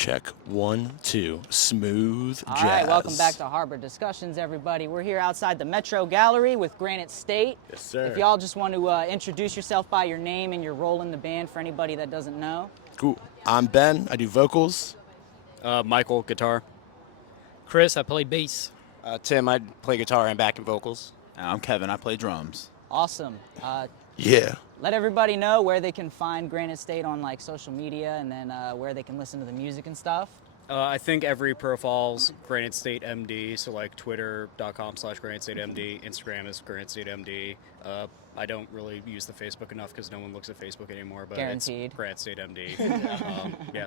check. 1, 2. Smooth All jazz. right, welcome back to Harbor Discussions, everybody. We're here outside the Metro Gallery with Granite State. Yes, sir. If y'all just want to introduce yourself by your name and your role in the band for anybody that doesn't know. Cool. I'm Ben. I do vocals. Michael, guitar. Chris, I play bass. Tim, I play guitar and backing vocals. I'm Kevin. I play drums. Awesome. Yeah. Let everybody know where they can find Granite State on like social media, and then where they can listen to the music and stuff. I think every profile's Granite State MD, so like twitter.com/Granite State MD, Instagram is Granite State MD. I don't really use the Facebook enough because no one looks at Facebook anymore, but Guaranteed. It's Granite State MD. Yeah.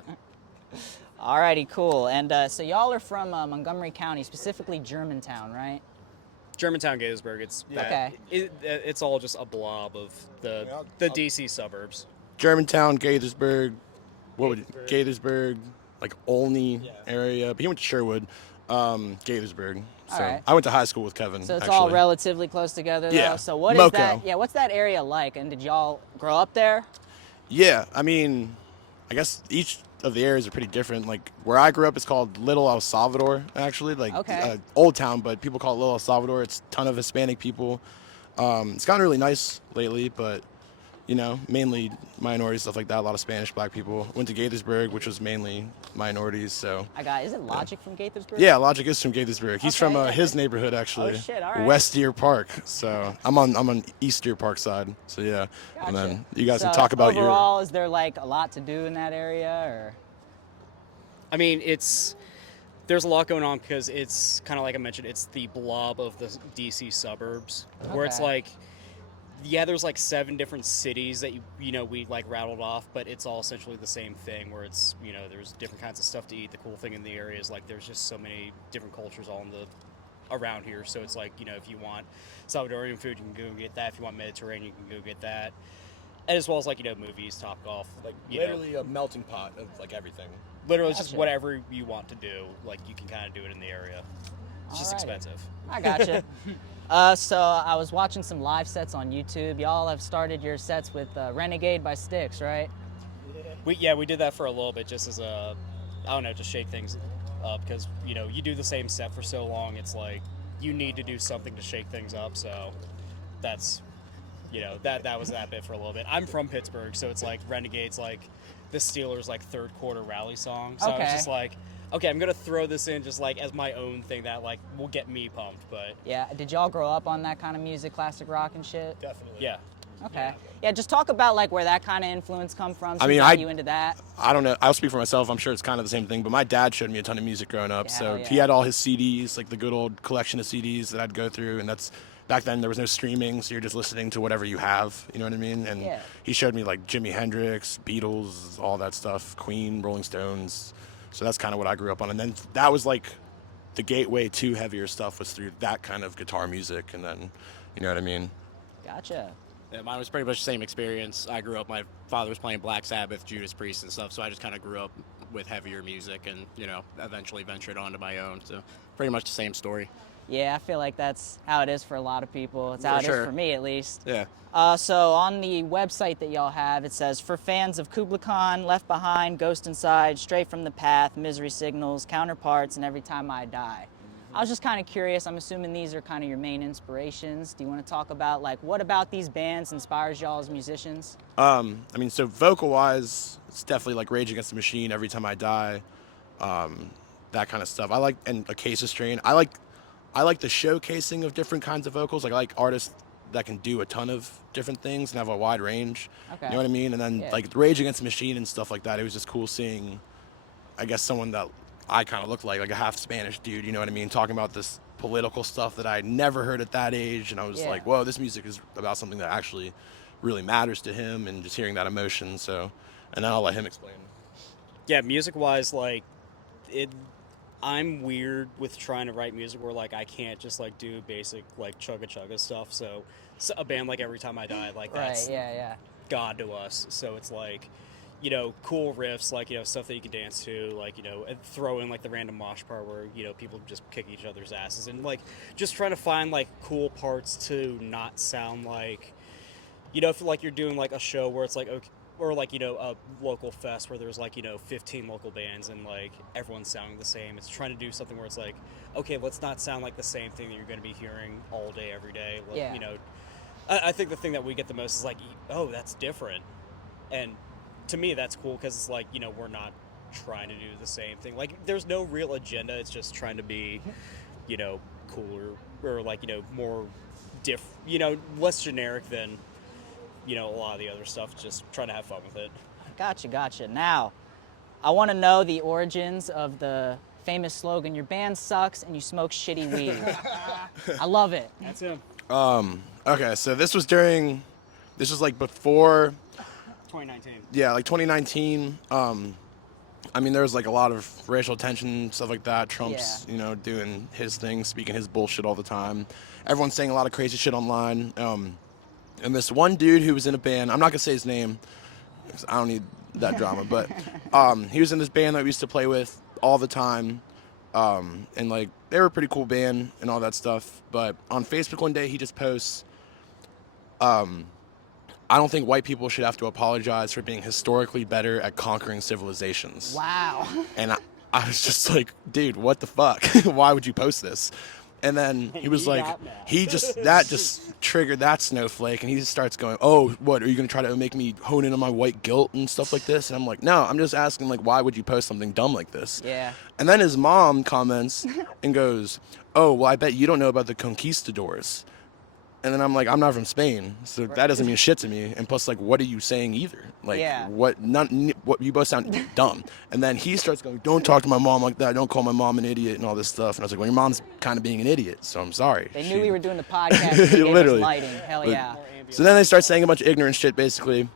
Alrighty, cool. And so y'all are from Montgomery County, specifically Germantown, right? Germantown, Gaithersburg, it's all just a blob of the DC suburbs. Germantown, Gaithersburg. Gaithersburg, like Olney area. But he went to Sherwood, Gaithersburg. So right. I went to high school with Kevin. So it's actually. all relatively close together, though. Yeah. So what is Moco. that? Yeah, what's that area like? And did y'all grow up there? Yeah, I mean, I guess each of the areas are pretty different. Like where I grew up is called Little El Salvador, actually, like Okay. Old Town, but people call it Little El Salvador. It's a ton of Hispanic people. It's gotten really nice lately, but you know, mainly minorities, stuff like that. A lot of Spanish, black people. Went to Gaithersburg, which was mainly minorities. So Is it Logic from Gaithersburg? yeah, Logic is from Gaithersburg. He's Okay, from yeah. his neighborhood actually. Oh, shit, all right. West Deer Park. So I'm on East Deer Park side. So yeah, Gotcha. and then you guys So can talk about overall, is there like a lot to do in that area, or? I mean, there's a lot going on because it's kind of like I mentioned, it's the blob of the DC suburbs where it's Okay. like, yeah, there's like 7 different cities that we like rattled off, but it's all essentially the same thing where it's, there's different kinds of stuff to eat. The cool thing in the area is like there's just so many different cultures all around here. So it's like, if you want Salvadorian food, you can go get that. If you want Mediterranean, you can go get that. As well as like, movies, Top Golf, like literally a melting pot of like everything. literally it's just Gotcha. whatever you want to do, like you can kind of do it in the area. It's just Alrighty. expensive. I gotcha. So I was watching some live sets on YouTube. Y'all have started your sets with Renegade by Styx, right? We did that for a little bit just as just shake things up because, you do the same set for so long. It's like you need to do something to shake things up. So that's, that was that bit for a little bit. I'm from Pittsburgh, so it's like Renegade's like the Steelers' like third quarter rally song. So I was Okay. just like, okay, I'm going to throw this in just like as my own thing that like will get me pumped. But Yeah. Did y'all grow up on that kind of music, classic rock and shit? Definitely. yeah. Okay. Yeah, just talk about like where that kind of influence come from. I mean, got you into that. I don't know. I'll speak for myself. I'm sure it's kind of the same thing. But my dad showed me a ton of music growing up. Yeah, So hell yeah. he had all his CDs, like the good old collection of CDs that I'd go through. And that's back then there was no streaming, so you're just listening to whatever you have. You know what I mean? And Yeah. he showed me like Jimi Hendrix, Beatles, all that stuff, Queen, Rolling Stones. So that's kind of what I grew up on. And then that was like the gateway to heavier stuff was through that kind of guitar music. And then, you know what I mean? Gotcha. Yeah, mine was pretty much the same experience. I grew up, my father was playing Black Sabbath, Judas Priest and stuff, so I just kind of grew up with heavier music and, eventually ventured onto my own. So pretty much the same story. Yeah, I feel like that's how it is for a lot of people. It's how it is sure. for me, at least. Yeah. So on the website that y'all have, it says, for fans of Kubla Khan, Left Behind, Ghost Inside, Straight from the Path, Misery Signals, Counterparts, and Every Time I Die. I was just kind of curious. I'm assuming these are kind of your main inspirations. Do you want to talk about, like, what about these bands inspires y'all as musicians? I mean, so vocal-wise, it's definitely like Rage Against the Machine, Every Time I Die, that kind of stuff. I like, and Acacia Strain. I like the showcasing of different kinds of vocals. Like, I like artists that can do a ton of different things and have a wide range. Okay. You know what I mean? And then, Yeah. like, Rage Against the Machine and stuff like that, it was just cool seeing, I guess, someone that I kind of looked like a half Spanish dude, you know what I mean? Talking about this political stuff that I never heard at that age. And I was Yeah. like, whoa, this music is about something that actually really matters to him, and just hearing that emotion. So, and then I'll let him explain. Yeah, music-wise, like, I'm weird with trying to write music where, like, I can't just, like, do basic, like, chugga-chugga stuff. So a band like Every Time I Die, like, that's Right, yeah. God to us. So it's like, cool riffs, like, stuff that you can dance to, like, and throw in, like, the random mosh part where, people just kick each other's asses. And, like, just trying to find, like, cool parts to not sound like, if, like, you're doing, like, a show where it's like, okay, or like, you know, a local fest where there's like, you know, 15 local bands and like everyone's sounding the same. It's trying to do something where it's like, okay, let's not sound like the same thing that you're going to be hearing all day, every day. Yeah. You know, I think the thing that we get the most is like, oh, that's different. And to me, that's cool because it's like, you know, we're not trying to do the same thing. Like, there's no real agenda. It's just trying to be, you know, cooler or like, you know, more you know, less generic than, you know, a lot of the other stuff. Just trying to have fun with it. Gotcha. Now, I want to know the origins of the famous slogan, your band sucks and you smoke shitty weed. I love it. That's him. Okay, so this was like before, 2019. yeah, like 2019. I mean, there was like a lot of racial tension, stuff like that. Trump's, you know, doing his thing, speaking his bullshit all the time. Everyone's saying a lot of crazy shit online. And this one dude who was in a band, I'm not gonna say his name, 'cause I don't need that drama, but he was in this band that we used to play with all the time. And like, they were a pretty cool band and all that stuff. But on Facebook one day, he just posts, I don't think white people should have to apologize for being historically better at conquering civilizations. Wow. And I was just like, dude, what the fuck? Why would you post this? And then he was like, that just triggered that snowflake. And he just starts going, oh, what, are you going to try to make me hone in on my white guilt and stuff like this? And I'm like, no, I'm just asking, like, why would you post something dumb like this? Yeah. And then his mom comments and goes, oh, well, I bet you don't know about the conquistadors. And then I'm like, I'm not from Spain, so that doesn't mean shit to me. And plus, like, what are you saying either? Like, what you both sound dumb. And then he starts going, don't talk to my mom like that. Don't call my mom an idiot and all this stuff. And I was like, well, your mom's kind of being an idiot, so I'm sorry. They knew we were doing the podcast. And they gave Literally. us lighting. Hell yeah. So then they start saying a bunch of ignorant shit, basically.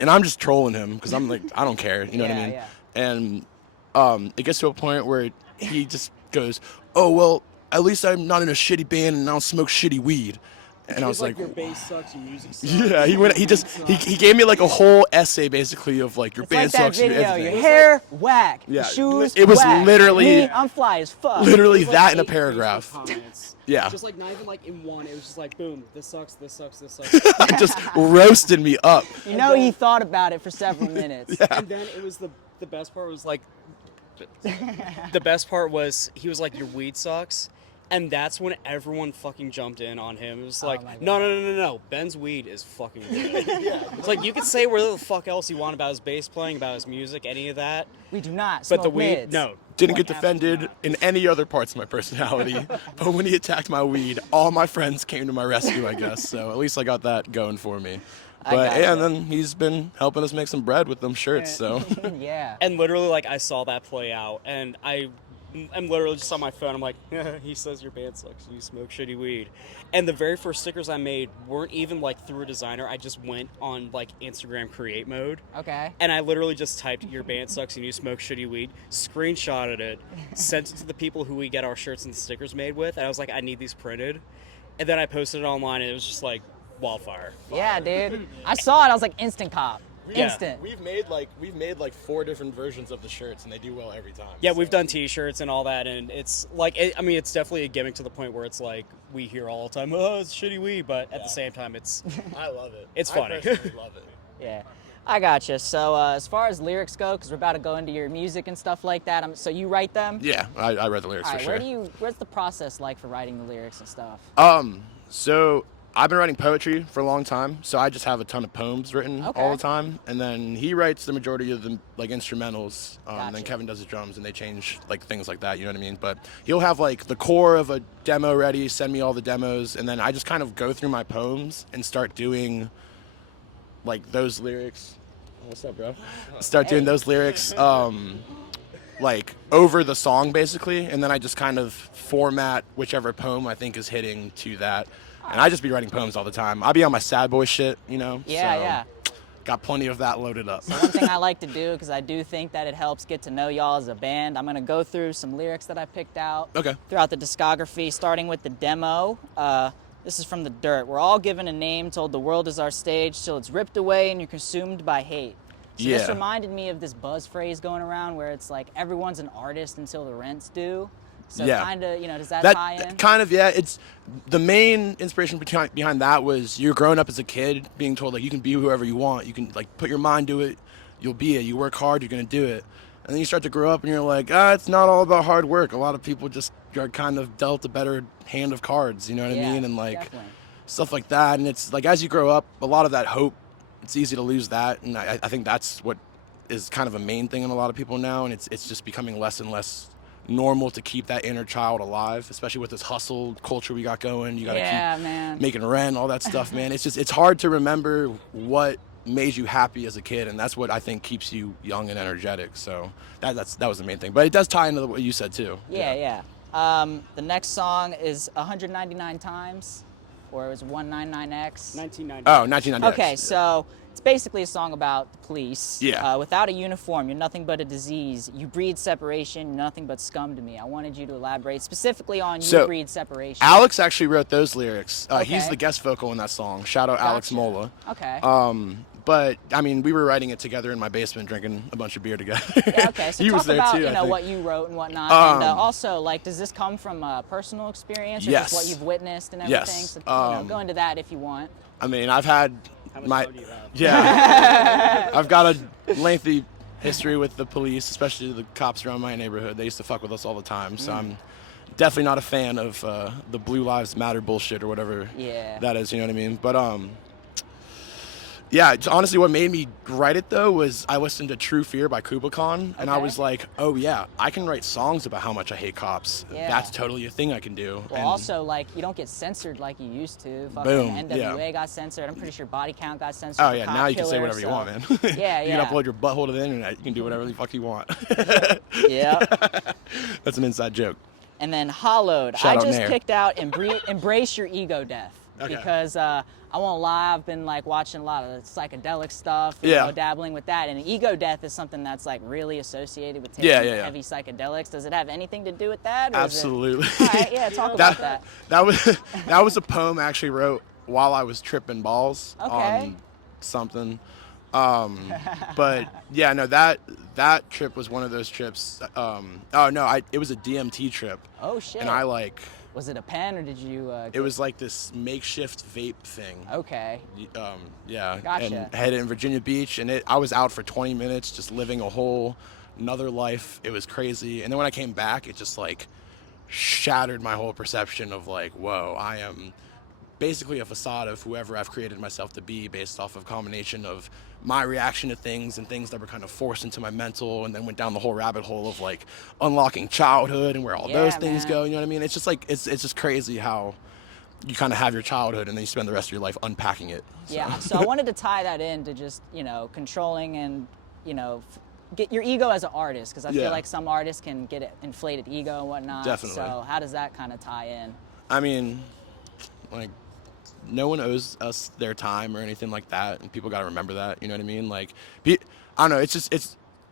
And I'm just trolling him because I'm like, I don't care. You know what I mean? Yeah. And it gets to a point where he just goes, oh, well, at least I'm not in a shitty band and I don't smoke shitty weed. And I was like, your bass sucks, your music sucks. yeah, he gave me like a whole essay basically of like your band It's like that sucks, your video, everything. your hair, whack. Yeah, Your shoes, it was whack. literally- Me, I'm fly as fuck. Literally It was that like in a 8 paragraph. Facebook comments. Yeah. Just like not even like in one. It was just like boom, this sucks, this sucks, this sucks. Just roasted me up. You know he thought about it for several minutes. And then it was the best part was like the best part was he was like, your weed sucks. And that's when everyone fucking jumped in on him. It was like, my God. no. Ben's weed is fucking good. It's like, you could say whatever the fuck else you want about his bass playing, about his music, any of that. We do not But smoke the weed, mids. no. Didn't Like, get defended in any other parts of my personality. But when he attacked my weed, all my friends came to my rescue, I guess. So at least I got that going for me. But gotcha. yeah, and then he's been helping us make some bread with them shirts. So Yeah. And literally, like, I saw that play out, and I'm literally just on my phone. I'm like, he says your band sucks. You smoke shitty weed. And the very first stickers I made weren't even like through a designer. I just went on like Instagram create mode. Okay. And I literally just typed your band sucks and you smoke shitty weed, screenshotted it, sent it to the people who we get our shirts and stickers made with. And I was like, I need these printed. And then I posted it online, and it was just like wildfire. Yeah, dude. I saw it. I was like, instant cop. Yeah. Instant. we've made like 4 different versions of the shirts, and they do well every time. Yeah, we've done T-shirts and all that, and it's like, I mean, it's definitely a gimmick to the point where it's like we hear all the time, oh, it's shitty weed, but at the same time, it's I love it. It's funny. I personally love it. Yeah. I gotcha. So as far as lyrics go, because we're about to go into your music and stuff like that, so you write them? Yeah, I read the lyrics All for right, sure. where's the process like for writing the lyrics and stuff? So I've been writing poetry for a long time, so I just have a ton of poems written Okay. all the time, and then he writes the majority of the like instrumentals. Gotcha. Then Kevin does the drums, and they change like things like that. You know what I mean? But he'll have like the core of a demo ready, send me all the demos, and then I just kind of go through my poems and start doing like those lyrics. What's up, bro? Start doing those lyrics. Like over the song basically, and then I just kind of format whichever poem I think is hitting to that. And I just be writing poems all the time. I'll be on my sad boy shit, you know? Yeah, so yeah. Got plenty of that loaded up. So one thing I like to do, because I do think that it helps get to know y'all as a band, I'm going to go through some lyrics that I picked out Okay. throughout the discography, starting with the demo. This is from The Dirt. We're all given a name, told the world is our stage, till it's ripped away and you're consumed by hate. So this Yeah. reminded me of this buzz phrase going around where it's like everyone's an artist until the rent's due. So Yeah. kind of, does that That tie in? kind of, yeah. It's the main inspiration behind that was you're growing up as a kid, being told like you can be whoever you want. You can like put your mind to it. You'll be it. You work hard. You're gonna do it. And then you start to grow up, and you're like, it's not all about hard work. A lot of people just are kind of dealt a better hand of cards. You know what I Yeah, mean? And like definitely. stuff like that. And it's like as you grow up, a lot of that hope, it's easy to lose that. And I think that's what is kind of a main thing in a lot of people now. And it's just becoming less and less normal to keep that inner child alive, especially with this hustle culture we got going. You got to Man. keep making rent, all that stuff, man. It's hard to remember what made you happy as a kid, and that's what I think keeps you young and energetic. So that was the main thing. But it does tie into what you said too. Yeah. The next song is 199 Times, or it was 199X. 1990. Oh, 1990. Okay, so it's basically a song about the police. Yeah. Without a uniform, you're nothing but a disease. You breed separation, you're nothing but scum to me. I wanted you to elaborate specifically on you So, breed separation. Alex actually wrote those lyrics. He's Okay. the guest vocal in that song. Shout out Alex Gotcha. Mola. Okay. But I mean, we were writing it together in my basement, drinking a bunch of beer together. Yeah, okay. So he talk was there about too. I think. what you wrote and whatnot, and also like, does this come from personal experience or Yes. just what you've witnessed and everything? Yes. So go into that if you want. I mean, I've had How much my dough do you have? yeah. I've got a lengthy history with the police, especially the cops around my neighborhood. They used to fuck with us all the time. So I'm definitely not a fan of the Blue Lives Matter bullshit or whatever Yeah. that is. You know what I mean? But yeah, honestly, what made me write it though was I listened to True Fear by Kubla Khan, and I Okay. was like, oh yeah, I can write songs about how much I hate cops. Yeah. That's totally a thing I can do. Well, And also, like, you don't get censored like you used to. Fucking Boom, NWA yeah. got censored. I'm pretty sure Body Count got censored. oh for yeah, Cop now you can say Killer, whatever you so- want, man. Yeah, You yeah. can upload your butthole to the internet. You can do whatever the fuck you want. Yeah. That's an inside joke. And then Hollowed. Shout I out just Nair. picked out Embrace Your Ego Death. Okay. Because I won't lie, I've been like watching a lot of psychedelic stuff, you Yeah. know, dabbling with that. And ego death is something that's like really associated with taking Yeah. heavy psychedelics. Does it have anything to do with that? Or is it- Absolutely. All right, yeah, talk about that. That was a poem I actually wrote while I was tripping balls Okay. on something. But yeah, no, that trip was one of those trips. It was a DMT trip, Oh shit. and I like Was it a pen or did you? it was like this makeshift vape thing. Okay. Yeah, Gotcha. and had it in Virginia Beach, and I was out for 20 minutes just living a whole another life. It was crazy, and then when I came back, it just like shattered my whole perception of like, whoa, I am basically a facade of whoever I've created myself to be based off of a combination of my reaction to things and things that were kind of forced into my mental, and then went down the whole rabbit hole of like unlocking childhood and where all those Yeah, things man. go. You know what I mean? It's just like it's just crazy how you kind of have your childhood and then you spend the rest of your life unpacking it. So. Yeah. So I wanted to tie that into just controlling and get your ego as an artist, because I Yeah. feel like some artists can get an inflated ego and whatnot. Definitely. So how does that kind of tie in? I mean, like, no one owes us their time or anything like that, and people got to remember that. You know what I mean? Like, I don't know. It's just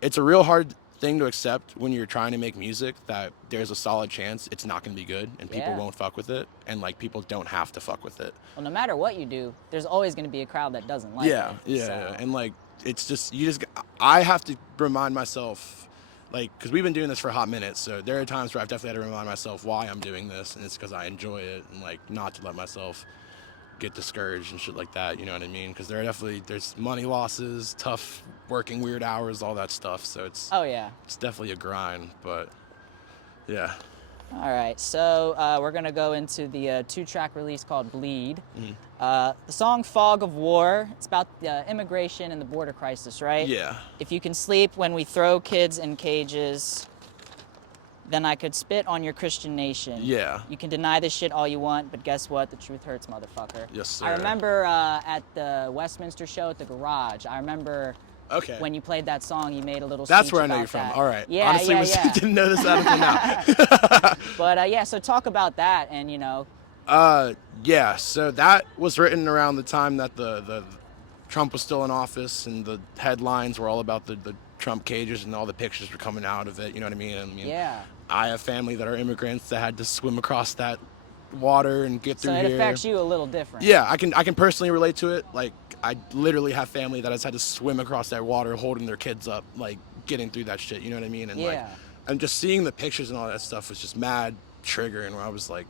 it's a real hard thing to accept when you're trying to make music that there's a solid chance it's not going to be good and people Yeah. won't fuck with it, and like people don't have to fuck with it. Well, no matter what you do, there's always going to be a crowd that doesn't like Yeah, it. yeah, So- and like it's just I have to remind myself, like, because we've been doing this for a hot minute, so there are times where I've definitely had to remind myself why I'm doing this, and it's because I enjoy it, and like not to let myself get discouraged and shit like that. You know what I mean? Because there's money losses, tough working weird hours, all that stuff. So it's Oh yeah. definitely a grind, but yeah. All right, so we're gonna go into the 2-track release called Bleed. Mm-hmm. The song Fog of War, it's about immigration and the border crisis, right? Yeah. If you can sleep when we throw kids in cages, then I could spit on your Christian nation. Yeah. You can deny this shit all you want, but guess what? The truth hurts, motherfucker. Yes, sir. I remember at the Westminster show at the Garage, I remember Okay. when you played that song, you made a little That's speech where I know about you're from. that. All right. Yeah, Honestly, yeah. didn't know this out until now. But yeah, so talk about that, and Yeah, so that was written around the time that the Trump was still in office, and the headlines were all about the Trump cages, and all the pictures were coming out of it. You know what I mean? yeah. I have family that are immigrants that had to swim across that water and get through So it here. affects you a little different. Yeah, I can personally relate to it. Like, I literally have family that has had to swim across that water holding their kids up, like getting through that shit. You know what I mean? And like, Yeah. and just seeing the pictures and all that stuff was just mad triggering. Where I was like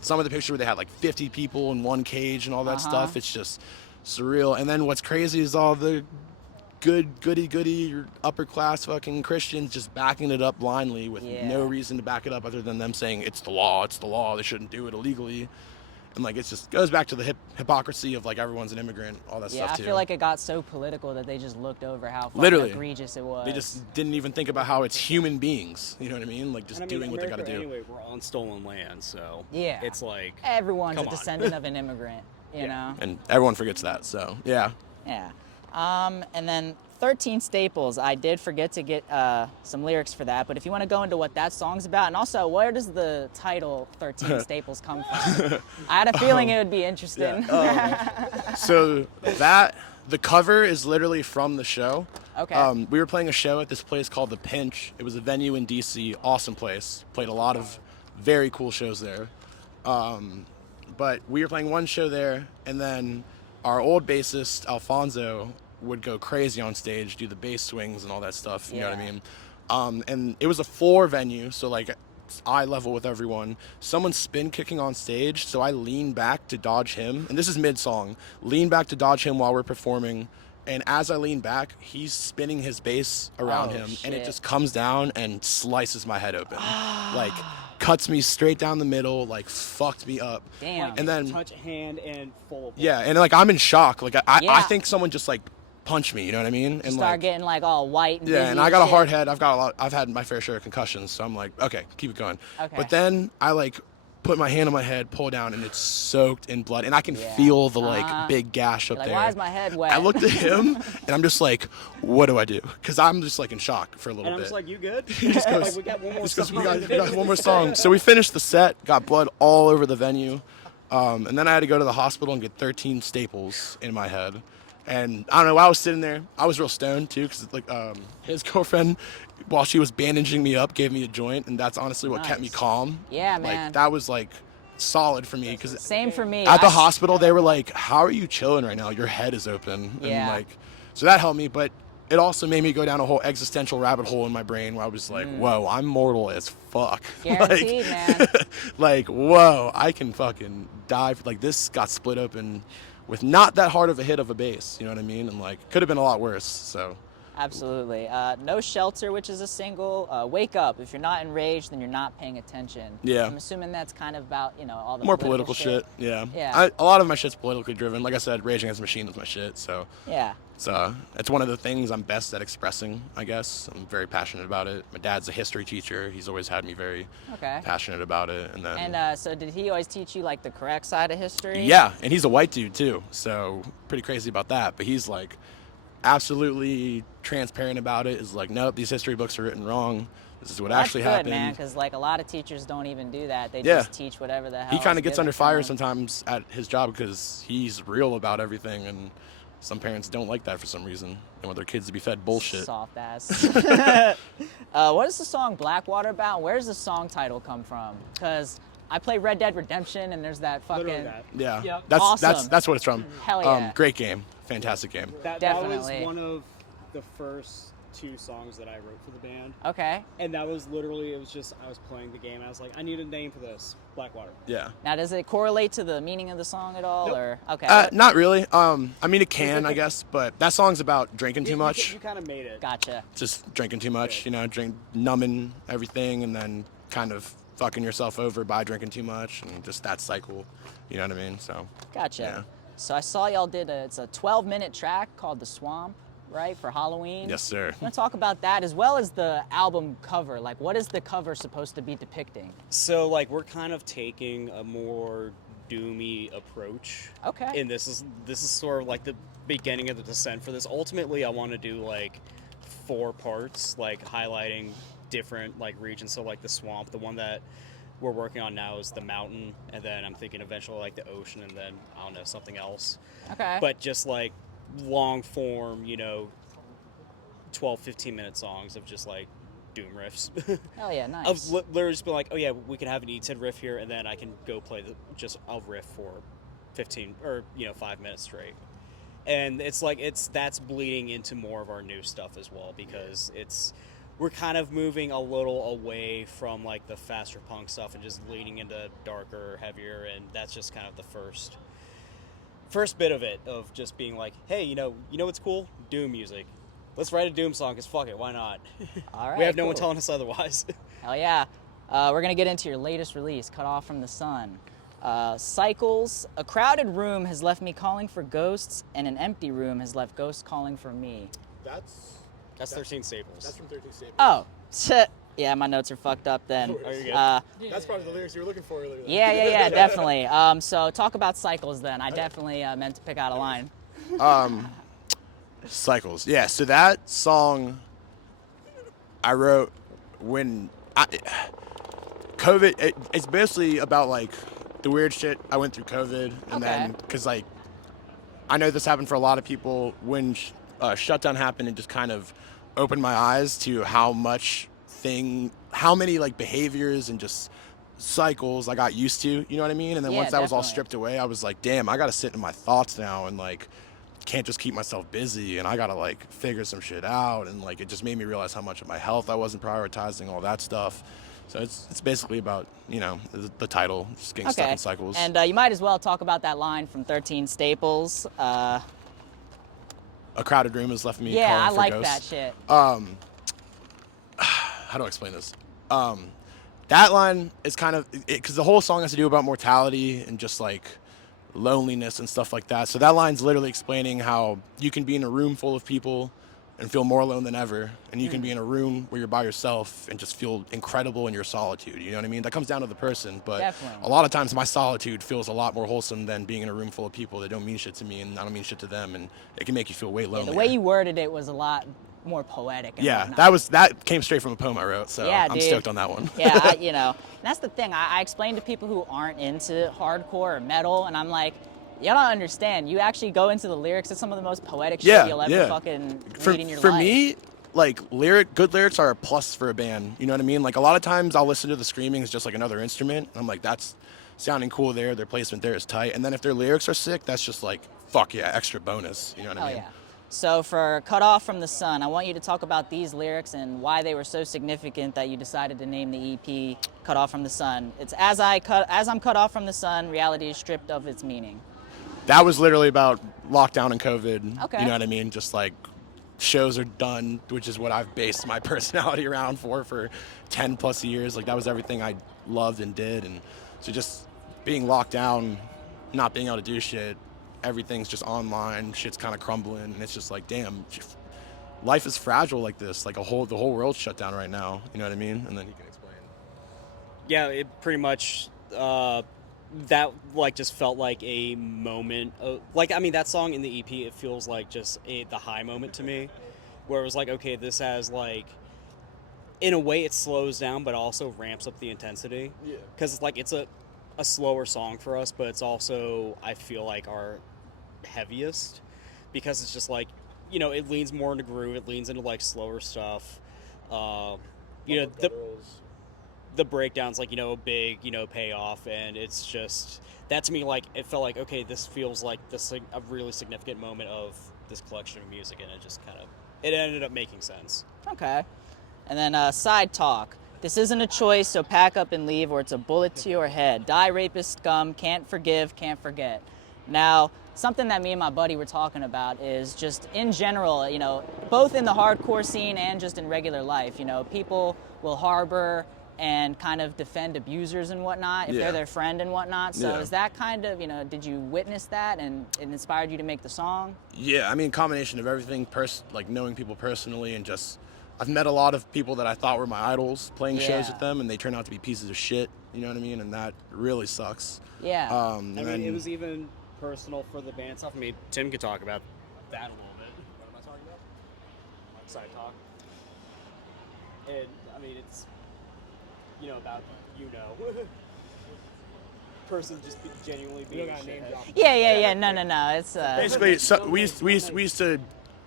some of the pictures where they had like 50 people in one cage and all that stuff. It's just surreal. And then what's crazy is all the goody upper class fucking Christians just backing it up blindly with no reason to back it up other than them saying it's the law, they shouldn't do it illegally. And like it just goes back to the hypocrisy of like everyone's an immigrant, all that stuff too. I feel like it got so political that they just looked over how fucking egregious it was. They just didn't even think about how it's human beings. You know what I mean? Like just doing what they got to do. Anyway, we're on stolen land, so it's like everyone's a descendant of an immigrant, you know. And everyone forgets that. So yeah. Yeah. And then 13 Staples, I did forget to get some lyrics for that, but if you want to go into what that song's about, and also where does the title 13 Staples come from? I had a feeling it would be interesting. So the cover is literally from the show. Okay. We were playing a show at this place called The Pinch. It was a venue in DC, awesome place. Played a lot of very cool shows there. But we were playing one show there, and then our old bassist, Alfonso, would go crazy on stage, do the bass swings and all that stuff, you know what I mean? And it was a floor venue, so like eye level with everyone. Someone's spin kicking on stage, so I lean back to dodge him, and this is mid-song, lean back to dodge him while we're performing, and as I lean back, he's spinning his bass around him, and it just comes down and slices my head open. Like, cuts me straight down the middle, like, fucked me up. Damn. And then touch hand and full. Yeah, and like I'm in shock. Like I think someone just like punched me. You know what I mean? And start getting like all white. And and I got a hard head. I've had my fair share of concussions, so I'm like, okay, keep it going. Okay. But then I like put my hand on my head, pull down, and it's soaked in blood, and I can feel the like big gash up like, there. Why is my head wet? I looked at him, and I'm just like, what do I do? Because I'm just like in shock for a little And I'm bit. just like, you good? He just goes, like, we got one more we song. got one more song. So we finished the set, got blood all over the venue, and then I had to go to the hospital and get 13 staples in my head. And I don't know, while I was sitting there, I was real stoned too, because like his girlfriend, while she was bandaging me up, gave me a joint, and that's honestly what kept me calm. Yeah, man. Like that was like solid for me, because same for me. At the hospital, they were like, "How are you chilling right now? Your head is open." And like, so that helped me, but it also made me go down a whole existential rabbit hole in my brain where I was like, "Whoa, I'm mortal as fuck." Guaranteed, man. Like, whoa, I can fucking die. Like this got split open with not that hard of a hit of a bass, you know what I mean? And like, could have been a lot worse, so. Absolutely. No Shelter, which is a single. Wake Up. If you're not enraged, then you're not paying attention. Yeah. I'm assuming that's kind of about, all the more political shit. Yeah. A lot of my shit's politically driven. Like I said, Rage Against the Machine is my shit, so. Yeah. It's one of the things I'm best at expressing, I guess. I'm very passionate about it. My dad's a history teacher. He's always had me very passionate about it. And then. And so did he always teach you like the correct side of history? Yeah, and he's a white dude too, so pretty crazy about that. But he's like absolutely transparent about it. Is like, nope, these history books are written wrong. This is what actually happened. That's good, man, because like a lot of teachers don't even do that. They just teach whatever the hell. He kind of gets under fire sometimes at his job because he's real about everything, and some parents don't like that for some reason. They want their kids to be fed bullshit. Soft ass. What is the song Blackwater about? Where does the song title come from? Because I play Red Dead Redemption, and there's that fucking. That. Yeah, Yep. that's Awesome. that's what it's from. Hell yeah. Great game, fantastic game. That Definitely. was one of the first 2 songs that I wrote for the band. Okay. And that was literally, it was just, I was playing the game and I was like, I need a name for this. Blackwater. Yeah. Now, does it correlate to the meaning of the song at all, Nope. or okay? Not really. I mean, it can, I guess, but that song's about drinking too much. You kind of made it. Gotcha. Just drinking too much, numbing everything, and then kind of fucking yourself over by drinking too much, and just that cycle. You know what I mean? So. Gotcha. Yeah. So I saw y'all did it's a 12-minute track called The Swamp, right, for Halloween? Yes, sir. I'm gonna talk about that as well as the album cover. Like, what is the cover supposed to be depicting? So, like, we're kind of taking a more doomy approach. Okay. And this is sort of like the beginning of the descent for this. Ultimately, I want to do like 4 parts, like highlighting different like regions. So like the swamp, the one that we're working on now is the mountain, and then I'm thinking eventually like the ocean, and then I don't know, something else. Okay. But just like long form, 12-15 minute songs of just like doom riffs. Hell yeah, nice. I've literally just been like, oh yeah, we can have an E10 riff here, and then I can go play just a riff for 15 or 5 minutes straight. And it's like that's bleeding into more of our new stuff as well, because we're kind of moving a little away from like the faster punk stuff and just leaning into darker, heavier, and that's just kind of the first bit of it, of just being like, hey, you know what's cool? Doom music. Let's write a Doom song, because fuck it, why not? All right, We have no one cool. telling us otherwise. Hell yeah. We're going to get into your latest release, Cut Off from the Sun. Cycles. A crowded room has left me calling for ghosts, and an empty room has left ghosts calling for me. That's 13 Staples. That's from 13 Staples. Oh, shit. Yeah, my notes are fucked up then. Are you good? That's probably the lyrics you were looking for earlier. Yeah, definitely. So talk about Cycles then. I definitely meant to pick out a line. Cycles. Yeah, so that song I wrote when COVID, it's basically about like the weird shit I went through COVID. And then, because like, I know this happened for a lot of people when shutdown happened, and just kind of opened my eyes to how many like behaviors and just cycles I got used to, you know what I mean? And then Yeah, once that was all definitely. stripped away, I was like, damn, I gotta sit in my thoughts now, and like can't just keep myself busy, and I gotta like figure some shit out. And like it just made me realize how much of my health I wasn't prioritizing, all that stuff. So it's basically about, the title, just getting stuck in cycles. And you might as well talk about that line from 13 Staples. A crowded room has left me Yeah, calling I for like ghosts. that shit. How do I explain this? That line is kind of, because the whole song has to do about mortality and just like loneliness and stuff like that. So that line's literally explaining how you can be in a room full of people and feel more alone than ever, and you can be in a room where you're by yourself and just feel incredible in your solitude. You know what I mean? That comes down to the person, but Definitely. a lot of times my solitude feels a lot more wholesome than being in a room full of people that don't mean shit to me, and I don't mean shit to them, and it can make you feel way lonelier. The way you worded it was a lot more poetic. And Yeah, whatnot. that came straight from a poem I wrote, so Yeah, I'm dude. stoked on that one. Yeah, that's the thing. I explain to people who aren't into hardcore or metal, and I'm like, you don't understand. You actually go into the lyrics. It's some of the most poetic shit you'll ever fucking read in your For life. me, like good lyrics are a plus for a band. You know what I mean? Like a lot of times I'll listen to the screaming as just like another instrument. And I'm like, that's sounding cool there. Their placement there is tight. And then if their lyrics are sick, that's just like, fuck yeah, extra bonus. You know what I Hell mean? yeah. So for Cut Off from the Sun, I want you to talk about these lyrics and why they were so significant that you decided to name the EP Cut Off from the Sun. It's as I'm cut off from the sun, reality is stripped of its meaning. That was literally about lockdown and COVID. Okay. You know what I mean? Just like shows are done, which is what I've based my personality around for 10 plus years. Like that was everything I loved and did. And so just being locked down, not being able to do shit, everything's just online, shit's kind of crumbling. And it's just like, damn, life is fragile like this. Like the whole world's shut down right now. You know what I mean? And then you can explain. Yeah, it pretty much, that like just felt like a moment of, like, I mean, that song in the EP, it feels like just the high moment to me, where it was like, okay, this has like, in a way it slows down but also ramps up the intensity. Yeah. Because it's like, it's a slower song for us, but it's also, I feel like, our heaviest, because it's just like, it leans more into groove, it leans into like slower stuff. The breakdown's like, a big, payoff, and it's just, that to me, like, it felt like, okay, this feels like a really significant moment of this collection of music, and it just kind of, it ended up making sense. Okay. And then side talk. This isn't a choice, so pack up and leave, or it's a bullet to your head. Die, rapist, scum, can't forgive, can't forget. Now, something that me and my buddy were talking about is just in general, both in the hardcore scene and just in regular life, people will harbor and kind of defend abusers and whatnot if Yeah. they're their friend and whatnot. So Yeah. is that kind of, did you witness that and it inspired you to make the song? Yeah, I mean, combination of everything, like knowing people personally, and just I've met a lot of people that I thought were my idols playing shows Yeah. with them, and they turn out to be pieces of shit. You know what I mean? And that really sucks. Yeah. And I then, mean, it was even personal for the band stuff. I mean, Tim could talk about that a little bit. What am I talking about? Side talk. And, I mean, it's, about, person just genuinely being a shithead. Yeah. No. It's basically, so we used to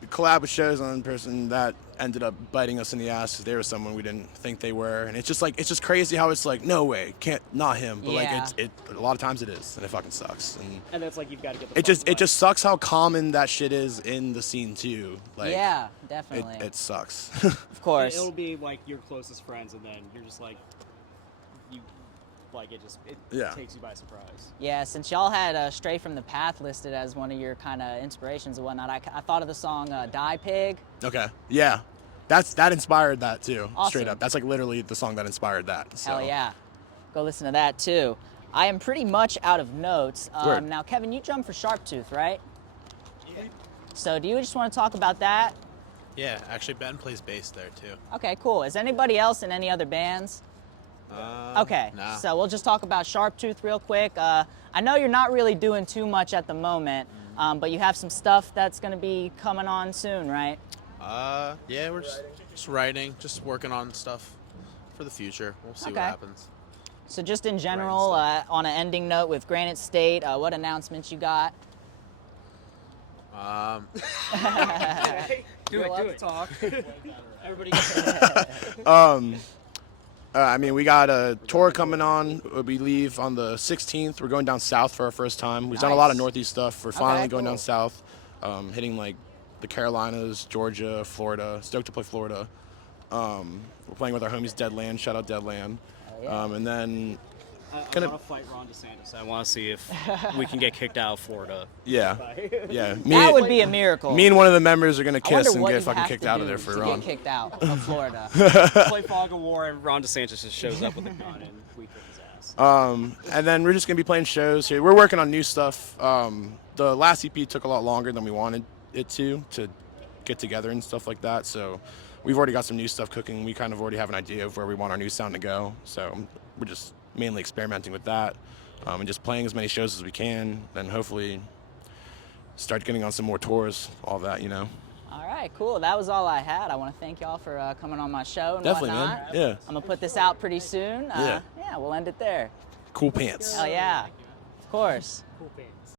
collab with shows on a person that ended up biting us in the ass because they were someone we didn't think they were, and it's just crazy how it's like, no way, can't, not him, but Yeah. like it a lot of times it is, and it fucking sucks, and And it's like you've got to get the it just fuck it just sucks how common that shit is in the scene too. Like, yeah, definitely. it sucks. Of course. It'll be like your closest friends, and then you're just like, you, like it Yeah. takes you by surprise. Yeah, since y'all had Stray from the Path listed as one of your kind of inspirations and whatnot, I thought of the song Die Pig. Okay, yeah, that inspired that too. Awesome. Straight up, that's like literally the song that inspired that. So. Hell yeah. Go listen to that too. I am pretty much out of notes. Word. Now, Kevin, you jumped for Sharptooth, right? So do you just want to talk about that? Yeah, actually Ben plays bass there too. Okay, cool. Is anybody else in any other bands? Okay, Nah. so we'll just talk about Sharptooth real quick. I know you're not really doing too much at the moment, but you have some stuff that's going to be coming on soon, right? Yeah, we're just writing, just working on stuff for the future. We'll see Okay. what happens. So just in general, on an ending note with Granite State, what announcements you got? Do it. Talk. Everybody. I mean, we got a tour coming on. We leave on the 16th. We're going down south for our first time. We've done a lot of Nice. Northeast stuff. We're finally going cool. down south, hitting like the Carolinas, Georgia, Florida. Stoked to play Florida. We're playing with our homies Deadland. Shout out Deadland. And then, I Gonna- want to fight Ron DeSantis. I want to see if we can get kicked out of Florida. yeah, yeah. That would be a miracle. Me and one of the members are gonna I wonder kiss and what get you'd fucking have kicked to out of do there for to Ron. get kicked out of Florida. Play Fog of War, and Ron DeSantis just shows up with a gun and we kick his ass. And then we're just gonna be playing shows here. We're working on new stuff. The last EP took a lot longer than we wanted it to get together and stuff like that. So we've already got some new stuff cooking. We kind of already have an idea of where we want our new sound to go. So we're just mainly experimenting with that, and just playing as many shows as we can. Then hopefully start getting on some more tours. All that, you know. All right, cool. That was all I had. I want to thank y'all for coming on my show and Definitely, whatnot. man. Yeah. I'm going to put this out pretty soon. Yeah. Yeah, we'll end it there. Cool pants. Hell yeah. Of course. Cool band.